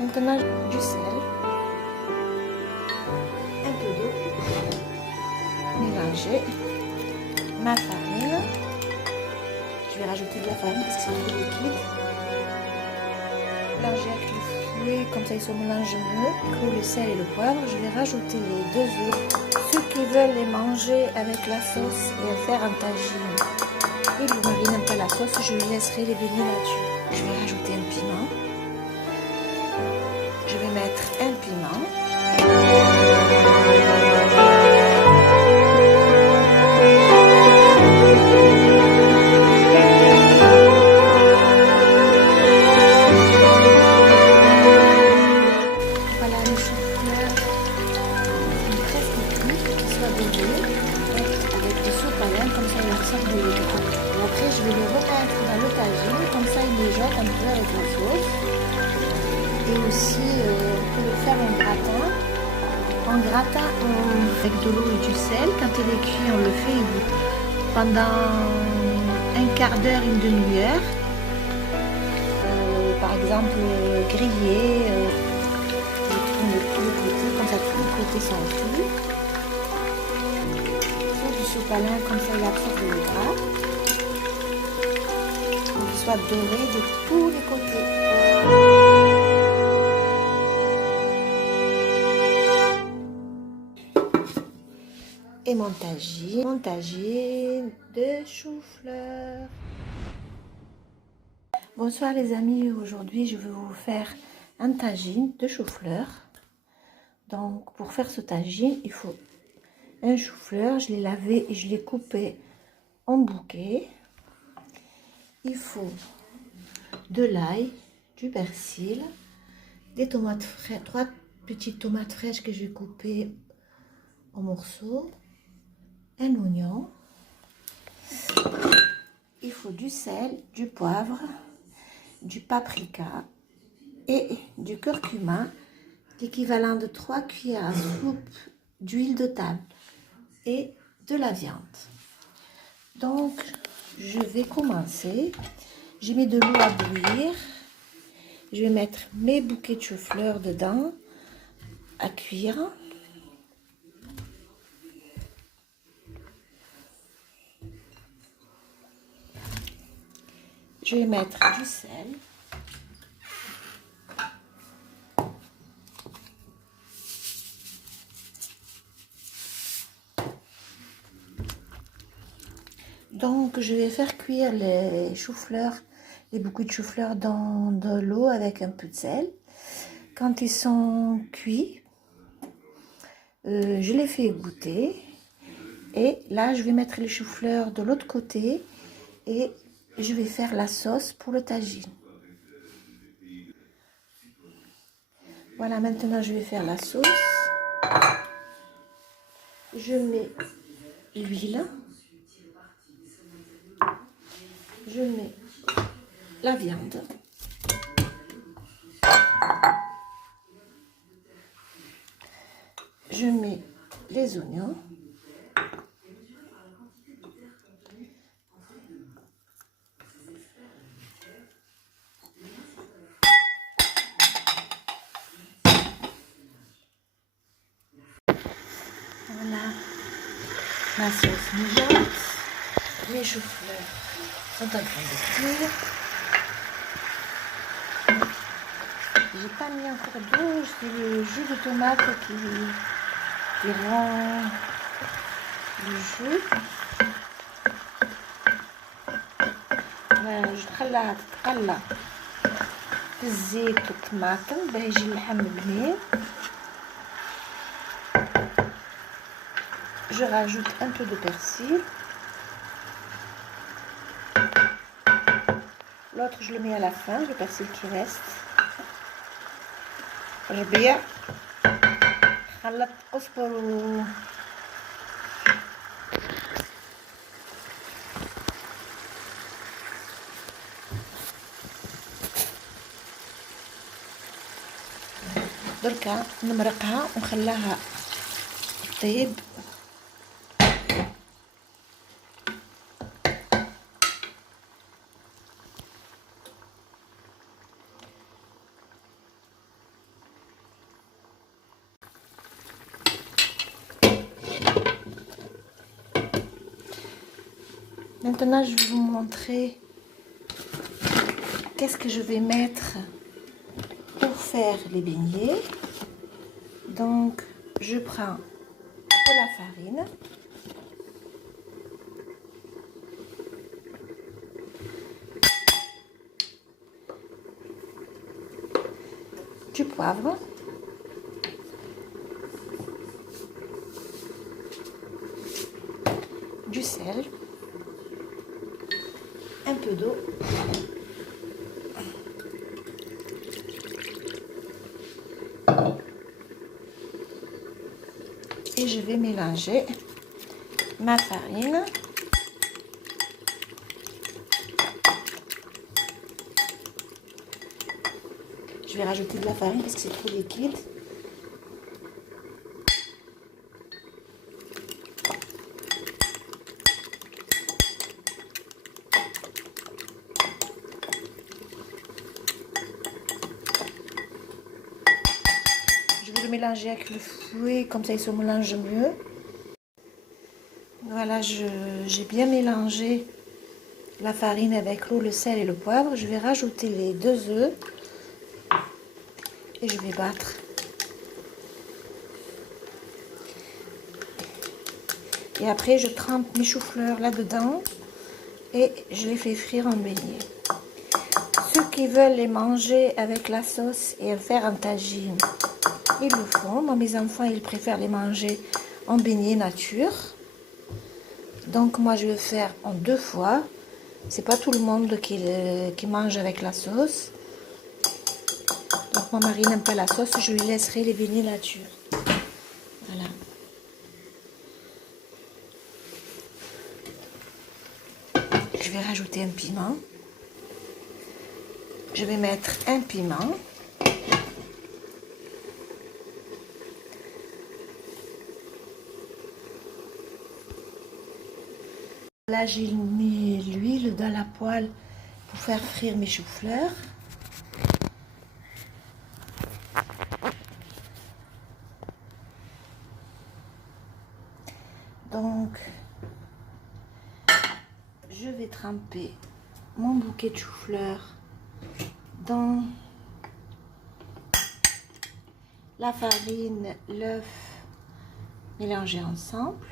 Maintenant, du sel, un peu d'eau, mélanger ma farine. Je vais rajouter de la farine parce que c'est trop liquide. Mélanger avec le fouet, comme ça ils se mélangent mieux. Le sel et le poivre, je vais rajouter les 2 œufs. Ceux qui veulent les manger avec la sauce et faire un tagine, ils marinent un peu la sauce, je les laisserai les baigner là-dessus. Je vais rajouter un piment. Je vais mettre un piment. Voilà le chou-fleur. C'est presque cuit, qu'il soit doré, avec des soupes à l'ail, comme ça il ressort de l'eau. Et après je vais le remettre dans le tagine, comme ça il mijote un peu avec la sauce. Et aussi, on peut le faire en gratin. En gratin, avec de l'eau et du sel. Quand il est cuit, on le fait pendant un quart d'heure, une demi-heure. Par exemple, grillé. Je tourne de tous les côtés, comme ça tous les côtés sont cuits. Faire du sopalin, comme ça il absorbe le gras. Pour qu'il soit doré de tous les côtés. Et mon tagine de chou-fleur. Bonsoir les amis, aujourd'hui je vais vous faire un tagine de chou-fleur. Donc pour faire ce tagine, il faut un chou-fleur, je l'ai lavé et je l'ai coupé en bouquets. Il faut de l'ail, du persil, des tomates fraîches, 3 petites tomates fraîches que j'ai coupées en morceaux. Un oignon, il faut du sel, du poivre, du paprika et du curcuma, l'équivalent de 3 cuillères à soupe d'huile de table et de la viande. Donc, je vais commencer. J'ai mis de l'eau à bouillir. Je vais mettre mes bouquets de chou-fleur dedans à cuire. Je vais mettre du sel. Donc, je vais faire cuire les choux-fleurs, les bouquets de chou-fleur dans de l'eau avec un peu de sel. Quand ils sont cuits, je les fais égoutter. Et là, je vais mettre les choux-fleurs de l'autre côté et je vais faire la sauce pour le tagine. Voilà, maintenant je vais faire la sauce. Je mets l'huile. Je mets la viande. Je mets les oignons. Voilà, ma sauce mijote, mes choux-fleurs sont en train de cuire. J'ai pas mis encore d'eau, c'est le jus de tomate qui rend le jus. Voilà, تقلى في الزيت والطماطم باش يجي اللحم بنين. Je rajoute un peu de persil. L'autre, je le mets à la fin, le persil qui reste. ربيع خلط اصبروا. دركا نمرقها ونخليها طيب. Maintenant, je vais vous montrer qu'est-ce que je vais mettre pour faire les beignets. Donc, je prends de la farine, du poivre, du sel, un peu d'eau, et je vais mélanger ma farine je vais rajouter de la farine parce que c'est trop liquide. Je vais le mélanger avec le fouet, comme ça il se mélange mieux. Voilà, j'ai bien mélangé la farine avec l'eau, le sel et le poivre. Je vais rajouter les 2 œufs et je vais battre. Et après, je trempe mes choux-fleurs là-dedans et je les fais frire en beignets. Ceux qui veulent les manger avec la sauce et faire un tagine, ils le font. Moi, mes enfants, ils préfèrent les manger en beignets nature. Donc, moi, je vais faire en 2 fois. C'est pas tout le monde qui mange avec la sauce. Donc, mon mari n'aime pas la sauce, je lui laisserai les beignets nature. Voilà. Je vais rajouter un piment. Je vais mettre un piment. Là, j'ai mis l'huile dans la poêle pour faire frire mes choux-fleurs. Donc, je vais tremper mon bouquet de choux-fleurs dans la farine, l'œuf mélangés ensemble.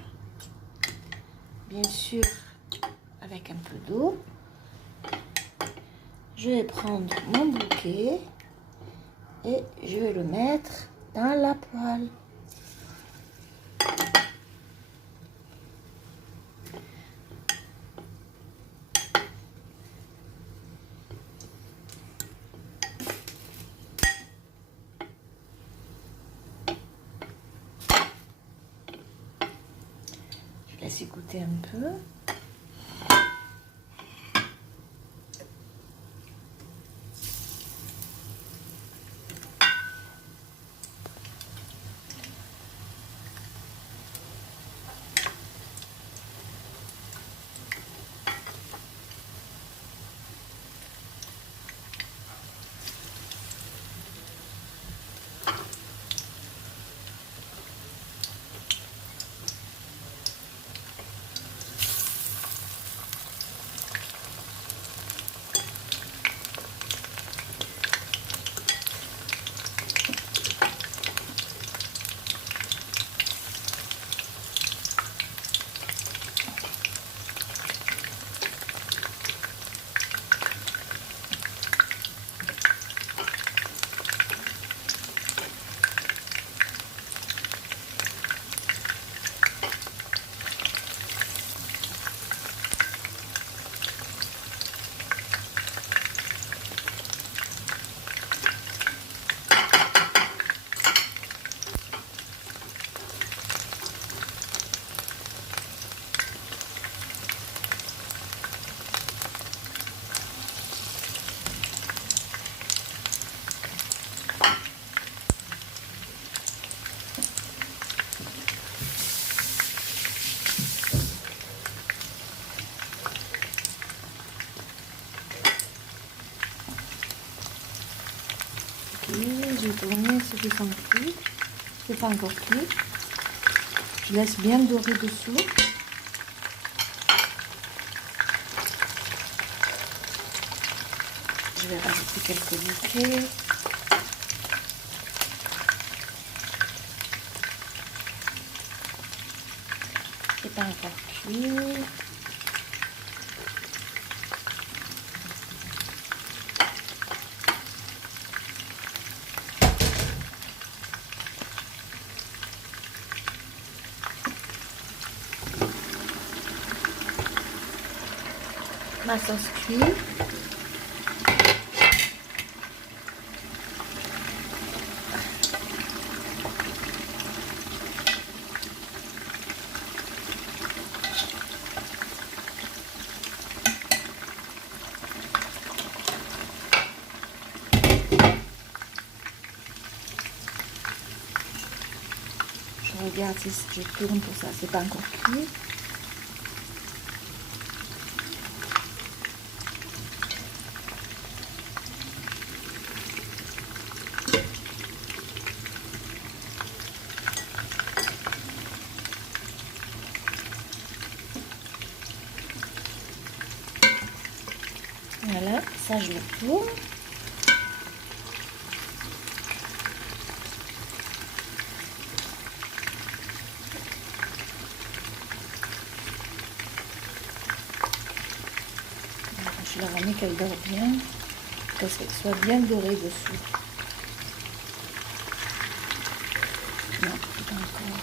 Bien sûr, avec un peu d'eau. Je vais prendre mon bouquet et je vais le mettre dans la poêle. Je laisse égoutter un peu. vais tourner ceux qui sont cuits. C'est pas encore cuit. Je laisse bien dorer dessous. Je vais rajouter quelques bouquets. C'est pas encore cuit. Ma sauce cuite. Je regarde si je tourne pour ça, c'est pas encore cuit. Voilà, ça je le tourne. Je la remets qu'elle dort bien, qu'elle soit bien dorée dessus. Non, pas encore.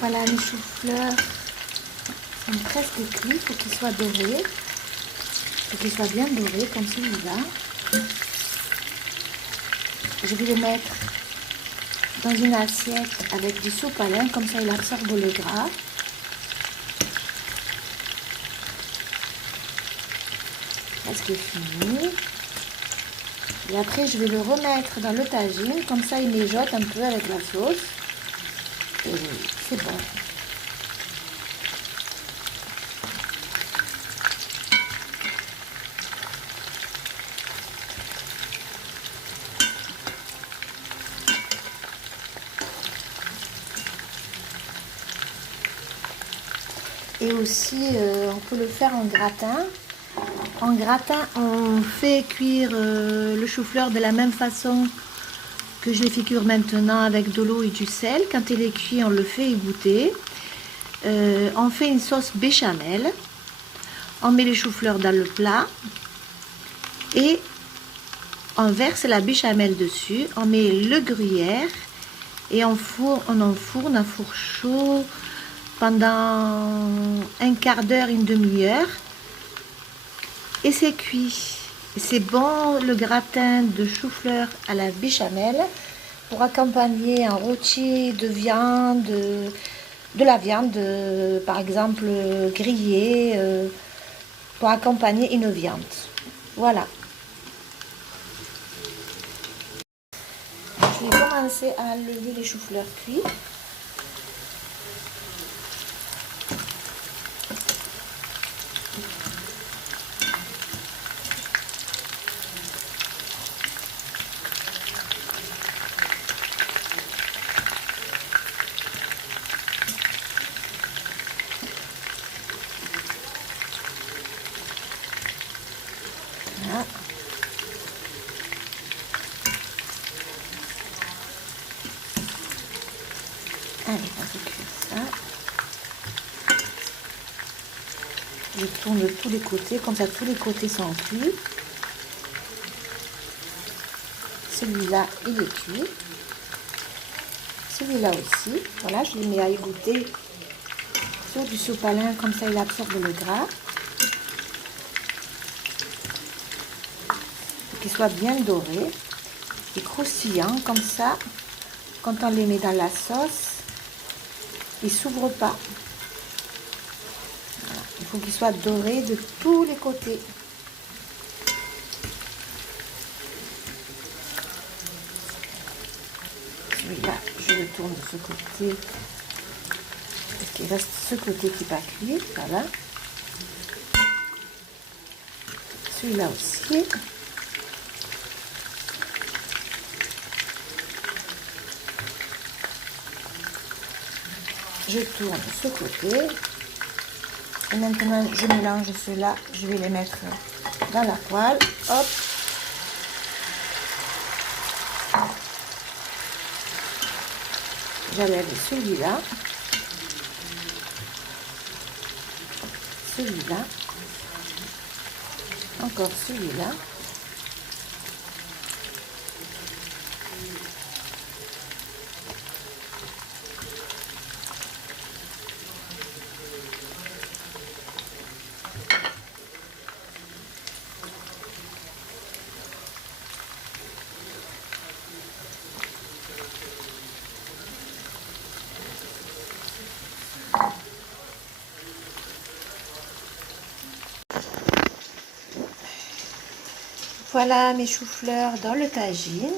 Voilà, les choux-fleurs sont presque cuits. Il faut qu'ils soient dorés. Il faut qu'ils soient bien dorés comme celui-là. Je vais les mettre dans une assiette avec du sopalin, comme ça il absorbe le gras. Presque fini. Et après je vais le remettre dans le tagine, comme ça il mijote un peu avec la sauce. Et c'est bon. Et aussi, on peut le faire en gratin. En gratin, on fait cuire le chou-fleur de la même façon que je les fais cuire maintenant avec de l'eau et du sel. Quand il est cuit, on le fait égoutter. On fait une sauce béchamel. On met les choux-fleurs dans le plat et on verse la béchamel dessus. On met le gruyère et on enfourne à four chaud pendant un quart d'heure, une demi-heure. Et c'est cuit. C'est bon le gratin de chou-fleur à la béchamel pour accompagner un rôti de viande, de la viande par exemple grillée, pour accompagner une viande. Voilà. Je vais commencer à lever les choux-fleurs cuits. Allez, on va cuire ça. Je tourne de tous les côtés, comme ça tous les côtés sont cuits. Celui-là, il est cuit. Celui-là aussi. Voilà, je les mets à égoutter sur du sopalin, comme ça il absorbe le gras. Faut qu'il soit bien doré et croustillant, comme ça, quand on les met dans la sauce, ils ne s'ouvrent pas. Voilà. Il faut qu'ils soient dorés de tous les côtés. Celui-là, je le tourne de ce côté. Parce qu'il reste ce côté qui n'est pas cuit. Voilà. Celui-là aussi. Je tourne ce côté. Et maintenant, je mélange cela. Je vais les mettre dans la poêle. Hop. J'enlève celui-là. Celui-là. Encore celui-là. Voilà mes choux-fleurs dans le tagine.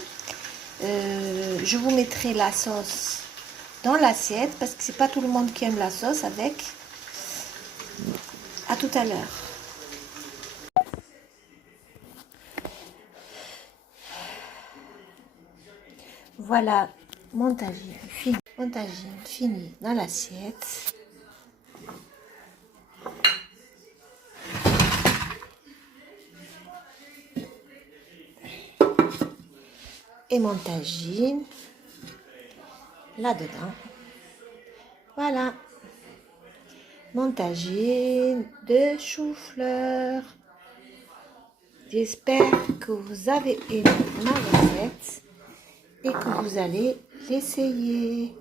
Je vous mettrai la sauce dans l'assiette parce que c'est pas tout le monde qui aime la sauce avec. À tout à l'heure. Voilà mon tagine fini. Mon tagine fini dans l'assiette. Et mon tagine là-dedans. Voilà. Mon tagine de chou-fleur. J'espère que vous avez aimé ma recette et que vous allez l'essayer.